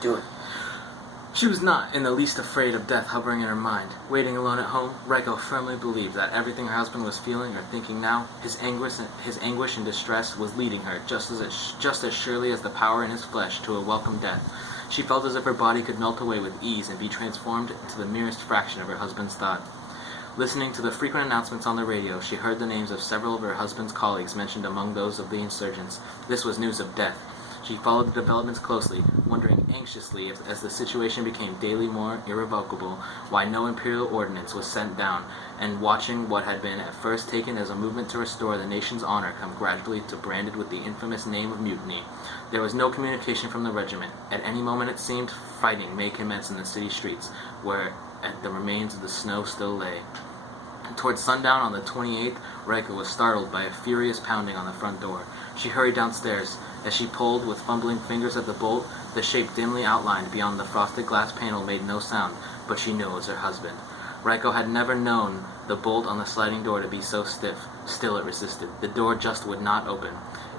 Do it. She was not in the least afraid of death hovering in her mind. Waiting alone at home, Reiko firmly believed that everything her husband was feeling or thinking now, his anguish and distress, was leading her just as surely as the power in his flesh to a welcome death. She felt as if her body could melt away with ease and be transformed into the merest fraction of her husband's thought. Listening to the frequent announcements on the radio, she heard the names of several of her husband's colleagues mentioned among those of the insurgents. This was news of death. She followed the developments closely, wondering anxiously as the situation became daily more irrevocable, why no imperial ordinance was sent down, and watching what had been at first taken as a movement to restore the nation's honor come gradually to branded with the infamous name of mutiny. There was no communication from the regiment. At any moment, it seemed, fighting may commence in the city streets, where the remains of the snow still lay. Towards sundown on the 28th, Reiko was startled by a furious pounding on the front door. She hurried downstairs. As she pulled with fumbling fingers at the bolt, the shape dimly outlined beyond the frosted glass panel made no sound, but she knew it was her husband. Reiko had never known the bolt on the sliding door to be so stiff. Still it resisted. The door just would not open.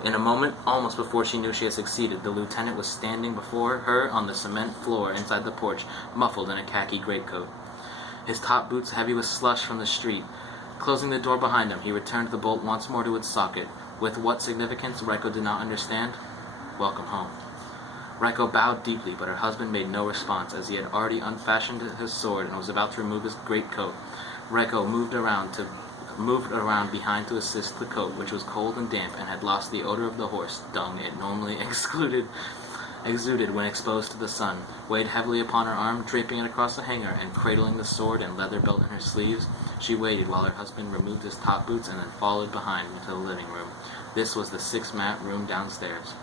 In a moment, almost before she knew she had succeeded, the lieutenant was standing before her on the cement floor inside the porch, muffled in a khaki greatcoat, his top boots heavy with slush from the street. Closing the door behind him, he returned the bolt once more to its socket. With what significance, Reiko did not understand. Welcome home. Reiko bowed deeply, but her husband made no response, as he had already unfastened his sword and was about to remove his greatcoat. Reiko moved around behind to assist the coat, which was cold and damp and had lost the odor of the horse dung it normally exuded when exposed to the sun. Weighed heavily upon her arm, draping it across the hanger, and cradling the sword and leather belt in her sleeves, she waited while her husband removed his top boots and then followed behind into the living room. This was the six-mat room downstairs.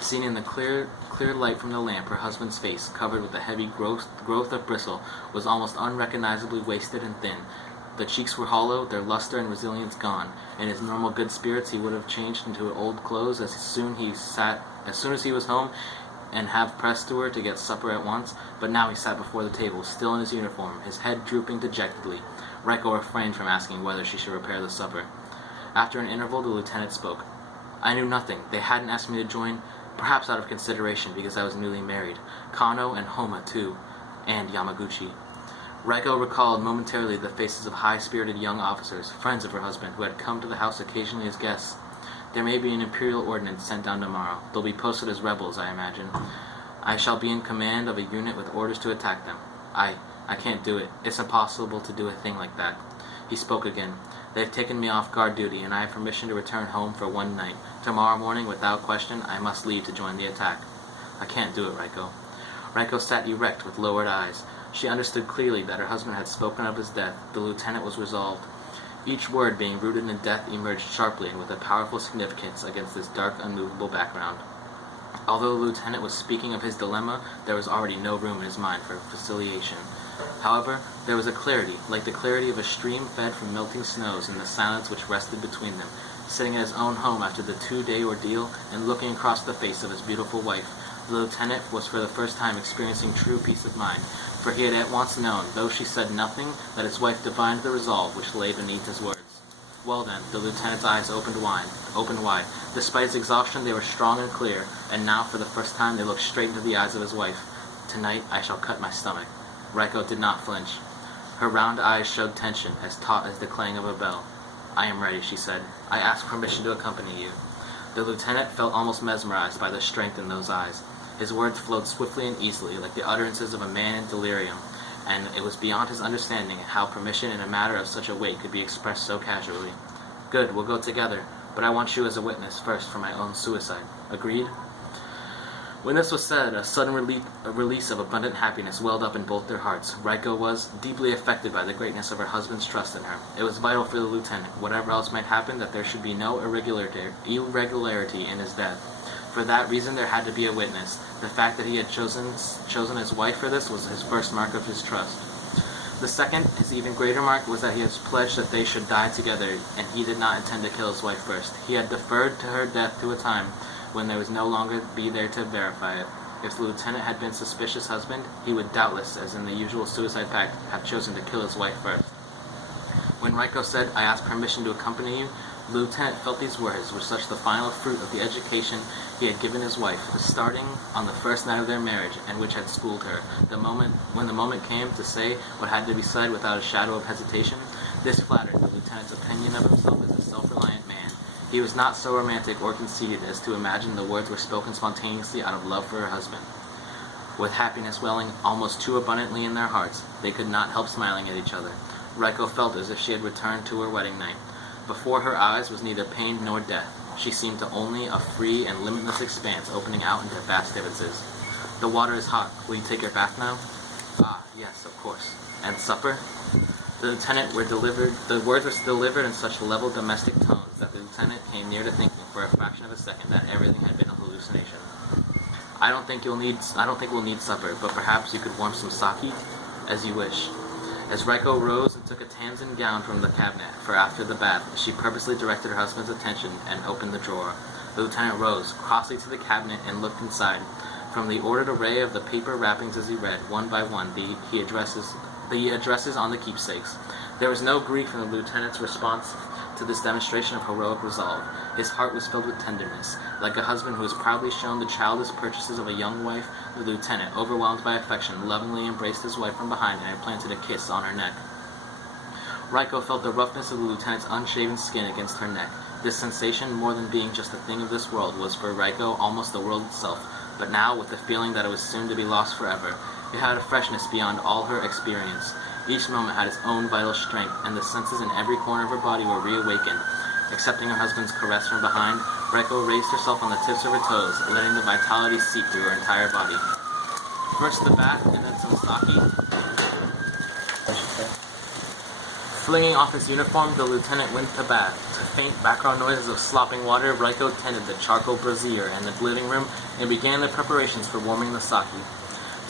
Seen in the clear light from the lamp, her husband's face, covered with a heavy growth of bristle, was almost unrecognizably wasted and thin. The cheeks were hollow, their luster and resilience gone. In his normal good spirits, he would have changed into old clothes as soon as he was home and have pressed to her to get supper at once, but now he sat before the table, still in his uniform, his head drooping dejectedly. Reiko refrained from asking whether she should prepare the supper. After an interval, the lieutenant spoke. I knew nothing. They hadn't asked me to join, perhaps out of consideration because I was newly married. Kano and Homa, too, and Yamaguchi. Reiko recalled momentarily the faces of high-spirited young officers, friends of her husband, who had come to the house occasionally as guests. There may be an imperial ordinance sent down tomorrow. They'll be posted as rebels, I imagine. I shall be in command of a unit with orders to attack them. I can't do it. It's impossible to do a thing like that. He spoke again. They've taken me off guard duty, and I have permission to return home for one night. Tomorrow morning, without question, I must leave to join the attack. I can't do it, Reiko. Reiko sat erect with lowered eyes. She understood clearly that her husband had spoken of his death. The lieutenant was resolved. Each word being rooted in death emerged sharply and with a powerful significance against this dark, unmovable background. Although the lieutenant was speaking of his dilemma, there was already no room in his mind for conciliation. However, there was a clarity, like the clarity of a stream fed from melting snows, in the silence which rested between them. Sitting at his own home after the 2-day ordeal and looking across the face of his beautiful wife, the lieutenant was for the first time experiencing true peace of mind, for he had at once known, though she said nothing, that his wife divined the resolve which lay beneath his words. Well then, the lieutenant's eyes opened wide. Despite his exhaustion, they were strong and clear, and now for the first time they looked straight into the eyes of his wife. Tonight I shall cut my stomach. Reiko did not flinch. Her round eyes showed tension, as taut as the clang of a bell. I am ready, she said. I ask permission to accompany you. The lieutenant felt almost mesmerized by the strength in those eyes. His words flowed swiftly and easily, like the utterances of a man in delirium, and it was beyond his understanding how permission in a matter of such a weight could be expressed so casually. Good, we'll go together, but I want you as a witness first for my own suicide. Agreed? When this was said, a sudden release of abundant happiness welled up in both their hearts. Reiko was deeply affected by the greatness of her husband's trust in her. It was vital for the lieutenant, whatever else might happen, that there should be no irregularity in his death. For that reason, there had to be a witness. The fact that he had chosen his wife for this was his first mark of his trust. The second, his even greater mark, was that he had pledged that they should die together, and he did not intend to kill his wife first. He had deferred to her death to a time when there was no longer be there to verify it. If the lieutenant had been suspicious husband, he would doubtless, as in the usual suicide pact, have chosen to kill his wife first. When Reiko said, I ask permission to accompany you, The lieutenant felt these words were such the final fruit of the education he had given his wife, starting on the first night of their marriage, and which had schooled her. When the moment came to say what had to be said without a shadow of hesitation, this flattered the lieutenant's opinion of himself as a self-reliant man. He was not so romantic or conceited as to imagine the words were spoken spontaneously out of love for her husband. With happiness welling almost too abundantly in their hearts, they could not help smiling at each other. Rico felt as if she had returned to her wedding night. Before her eyes was neither pain nor death. She seemed to only a free and limitless expanse opening out into vast distances. The water is hot. Will you take your bath now? Ah, yes, of course. And supper? The words were delivered in such level domestic tones that the lieutenant came near to thinking for a fraction of a second that everything had been a hallucination. I don't think we'll need supper, but perhaps you could warm some sake? As you wish. As Rico rose and took a tanzan gown from the cabinet for after the bath, she purposely directed her husband's attention and opened the drawer. The lieutenant rose crossly to the cabinet and looked inside. From the ordered array of the paper wrappings as he read, one by one, the addresses on the keepsakes. There was no grief in the lieutenant's response to this demonstration of heroic resolve. His heart was filled with tenderness. Like a husband who has proudly shown the childish purchases of a young wife, the lieutenant, overwhelmed by affection, lovingly embraced his wife from behind and planted a kiss on her neck. Rico felt the roughness of the lieutenant's unshaven skin against her neck. This sensation, more than being just a thing of this world, was for Rico almost the world itself, but now, with the feeling that it was soon to be lost forever, it had a freshness beyond all her experience. Each moment had its own vital strength, and the senses in every corner of her body were reawakened. Accepting her husband's caress from behind, Rico raised herself on the tips of her toes, letting the vitality seep through her entire body. First the bath, and then some sake. Flinging off his uniform, the lieutenant went to bath. To faint background noises of slopping water, Rico tended the charcoal brazier in the living room and began the preparations for warming the sake.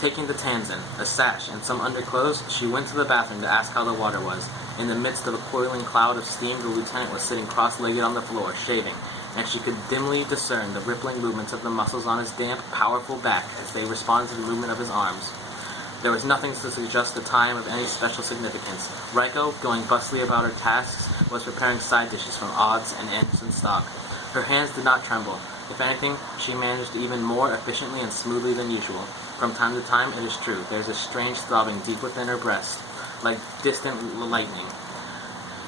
Taking the tanzan, a sash, and some underclothes, she went to the bathroom to ask how the water was. In the midst of a coiling cloud of steam, the lieutenant was sitting cross-legged on the floor, shaving, and she could dimly discern the rippling movements of the muscles on his damp, powerful back as they responded to the movement of his arms. There was nothing to suggest the time of any special significance. Rico, going bustily about her tasks, was preparing side dishes from odds and ends in stock. Her hands did not tremble. If anything, she managed even more efficiently and smoothly than usual. From time to time, it is true, there is a strange throbbing deep within her breast, like distant lightning.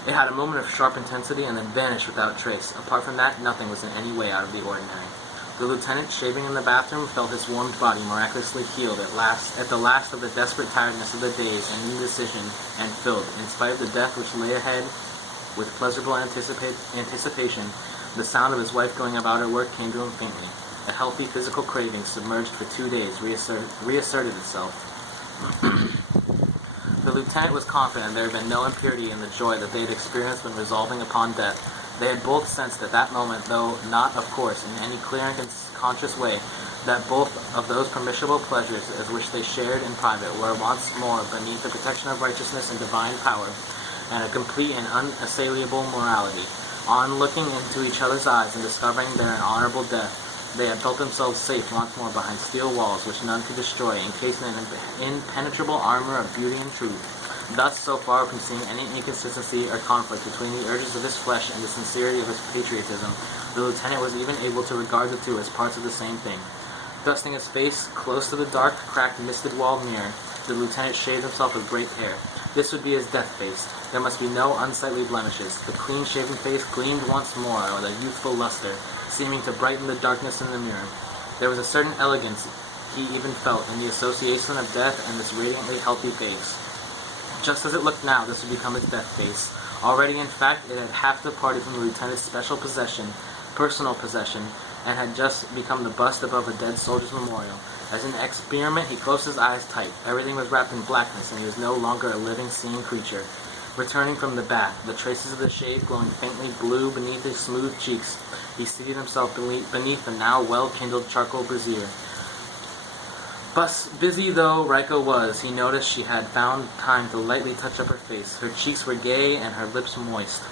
It had a moment of sharp intensity and then vanished without trace. Apart from that, nothing was in any way out of the ordinary. The lieutenant, shaving in the bathroom, felt his warmed body miraculously healed at the last of the desperate tiredness of the days and indecision, and filled, in spite of the death which lay ahead, with pleasurable anticipation. The sound of his wife going about her work came to him faintly. A healthy physical craving, submerged for 2 days, reasserted itself. The lieutenant was confident there had been no impurity in the joy that they had experienced when resolving upon death. They had both sensed at that moment, though not, of course, in any clear and conscious way, that both of those permissible pleasures as which they shared in private were once more beneath the protection of righteousness and divine power, and a complete and unassailable morality. On looking into each other's eyes and discovering their honorable death, they had felt themselves safe once more behind steel walls which none could destroy, encased in an impenetrable armor of beauty and truth. Thus, so far from seeing any inconsistency or conflict between the urges of his flesh and the sincerity of his patriotism, the lieutenant was even able to regard the two as parts of the same thing. Thrusting his face close to the dark, cracked, misted-walled mirror, the lieutenant shaved himself with great care. This would be his death face. There must be no unsightly blemishes. The clean-shaven face gleamed once more with a youthful luster, seeming to brighten the darkness in the mirror. There was a certain elegance he even felt in the association of death and this radiantly healthy face. Just as it looked now, this would become its death face. Already, in fact, it had half departed from the lieutenant's special possession, personal possession, and had just become the bust above a dead soldier's memorial. As an experiment, he closed his eyes tight. Everything was wrapped in blackness, and he was no longer a living, seeing creature. Returning from the bath, the traces of the shave glowing faintly blue beneath his smooth cheeks, he seated himself beneath the now well-kindled charcoal brazier. Busy though Rico was, he noticed she had found time to lightly touch up her face. Her cheeks were gay and her lips moist.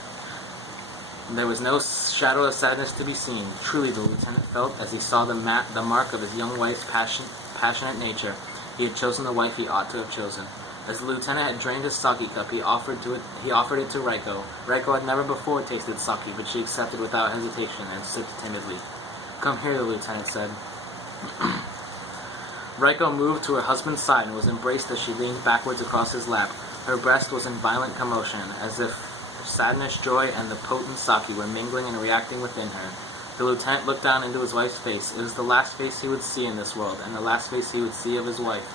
There was no shadow of sadness to be seen. Truly, the lieutenant felt, as he saw the mark of his young wife's passionate nature. He had chosen the wife he ought to have chosen. As the lieutenant had drained his sake cup, he offered it to Raiko. Raiko had never before tasted sake, but she accepted without hesitation and sipped timidly. "Come here," the lieutenant said. Raiko moved to her husband's side and was embraced as she leaned backwards across his lap. Her breast was in violent commotion, as if sadness, joy, and the potent sake were mingling and reacting within her. The lieutenant looked down into his wife's face. It was the last face he would see in this world, and the last face he would see of his wife.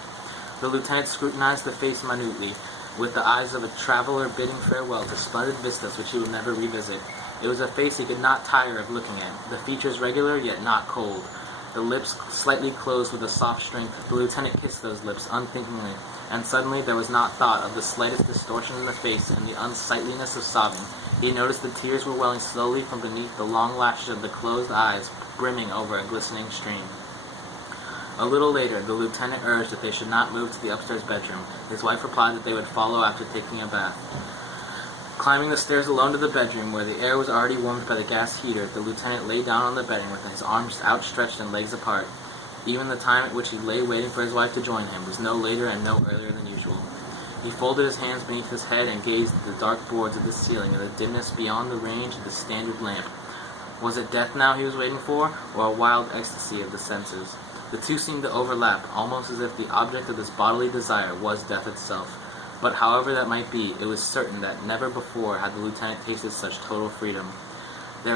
The lieutenant scrutinized the face minutely, with the eyes of a traveler bidding farewell to splendid vistas which he would never revisit. It was a face he could not tire of looking at, the features regular yet not cold, the lips slightly closed with a soft strength. The lieutenant kissed those lips unthinkingly, and suddenly there was not thought of the slightest distortion in the face and the unsightliness of sobbing. He noticed the tears were welling slowly from beneath the long lashes of the closed eyes, brimming over a glistening stream. A little later, the lieutenant urged that they should not move to the upstairs bedroom. His wife replied that they would follow after taking a bath. Climbing the stairs alone to the bedroom, where the air was already warmed by the gas heater, the lieutenant lay down on the bedding with his arms outstretched and legs apart. Even the time at which he lay waiting for his wife to join him was no later and no earlier than usual. He folded his hands beneath his head and gazed at the dark boards of the ceiling and the dimness beyond the range of the standard lamp. Was it death now he was waiting for, or a wild ecstasy of the senses? The two seemed to overlap, almost as if the object of this bodily desire was death itself. But however that might be, it was certain that never before had the lieutenant tasted such total freedom. There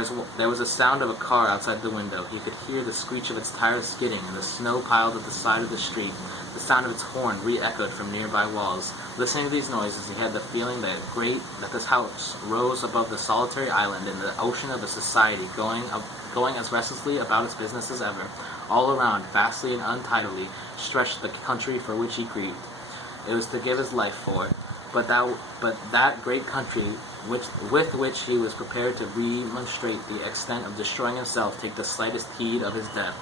was a sound of a car outside the window. He could hear the screech of its tires skidding and the snow piled at the side of the street. The sound of its horn re-echoed from nearby walls. Listening to these noises, he had the feeling that this house rose above the solitary island in the ocean of a society going as restlessly about its business as ever. All around, vastly and untidily, stretched the country for which he grieved. It was to give his life for it, but that great country with which he was prepared to remonstrate the extent of destroying himself, take the slightest heed of his death.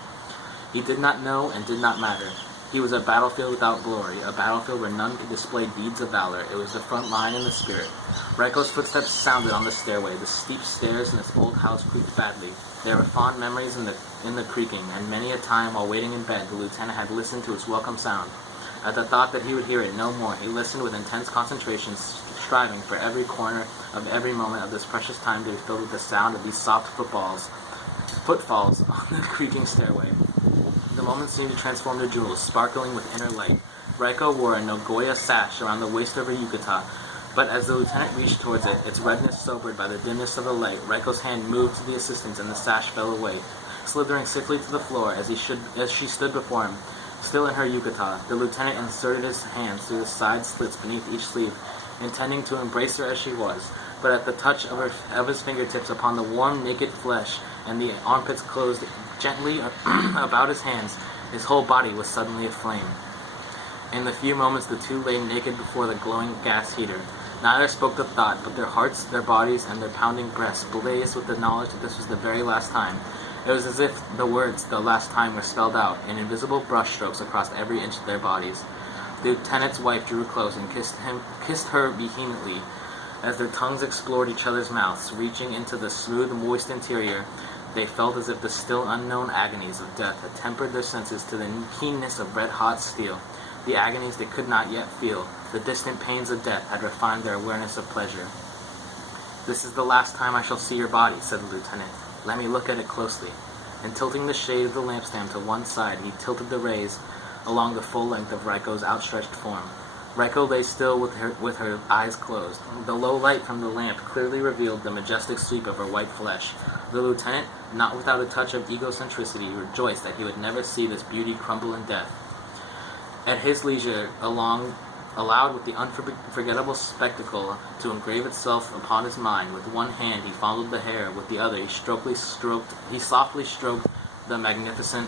He did not know and did not matter. He was a battlefield without glory, a battlefield where none could display deeds of valor. It was the front line in the spirit. Raiko's footsteps sounded on the stairway. The steep stairs in its old house creaked badly. There were fond memories in the creaking, and many a time while waiting in bed the lieutenant had listened to its welcome sound. At the thought that he would hear it no more, he listened with intense concentration, striving for every corner of every moment of this precious time to be filled with the sound of these soft footfalls on the creaking stairway. The moment seemed to transform to jewels, sparkling with inner light. Raiko wore a Nagoya sash around the waist of her yukata, but as the lieutenant reached towards it, its redness sobered by the dimness of the light, Raiko's hand moved to the assistance and the sash fell away, slithering swiftly to the floor as she stood before him. Still in her yukata, the lieutenant inserted his hands through the side slits beneath each sleeve, intending to embrace her as she was, but at the touch of his fingertips upon the warm, naked flesh and the armpits closed gently about his hands, his whole body was suddenly aflame. In the few moments the two lay naked before the glowing gas heater. Neither spoke the thought, but their hearts, their bodies, and their pounding breasts blazed with the knowledge that this was the very last time. It was as if the words, "the last time," were spelled out in invisible brushstrokes across every inch of their bodies. The lieutenant's wife drew close and kissed her vehemently. As their tongues explored each other's mouths, reaching into the smooth, moist interior, they felt as if the still unknown agonies of death had tempered their senses to the keenness of red-hot steel. The agonies they could not yet feel, the distant pains of death, had refined their awareness of pleasure. "This is the last time I shall see your body," said the lieutenant. "Let me look at it closely." And tilting the shade of the lampstand to one side, he tilted the rays along the full length of Raiko's outstretched form. Raiko lay still with her eyes closed. The low light from the lamp clearly revealed the majestic sweep of her white flesh. The lieutenant, not without a touch of egocentricity, rejoiced that he would never see this beauty crumble in death. At his leisure, allowed with the unforgettable spectacle to engrave itself upon his mind, with one hand he fondled the hair, with the other he softly stroked the magnificent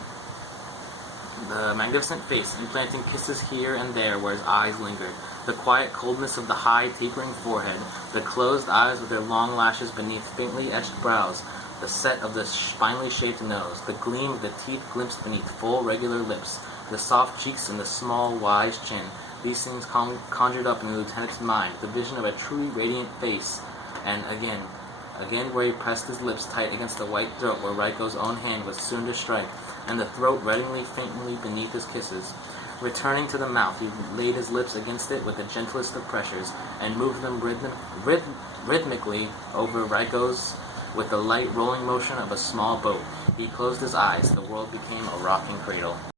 face, implanting kisses here and there where his eyes lingered. The quiet coldness of the high, tapering forehead, the closed eyes with their long lashes beneath faintly etched brows, the set of the finely shaped nose, the gleam of the teeth glimpsed beneath full, regular lips, the soft cheeks and the small, wise chin. These things conjured up in the lieutenant's mind the vision of a truly radiant face, and again where he pressed his lips tight against the white throat where Raiko's own hand was soon to strike, and the throat reddening faintly beneath his kisses. Returning to the mouth, he laid his lips against it with the gentlest of pressures, and moved them rhythmically over Ryko's with the light rolling motion of a small boat. He closed his eyes. The world became a rocking cradle.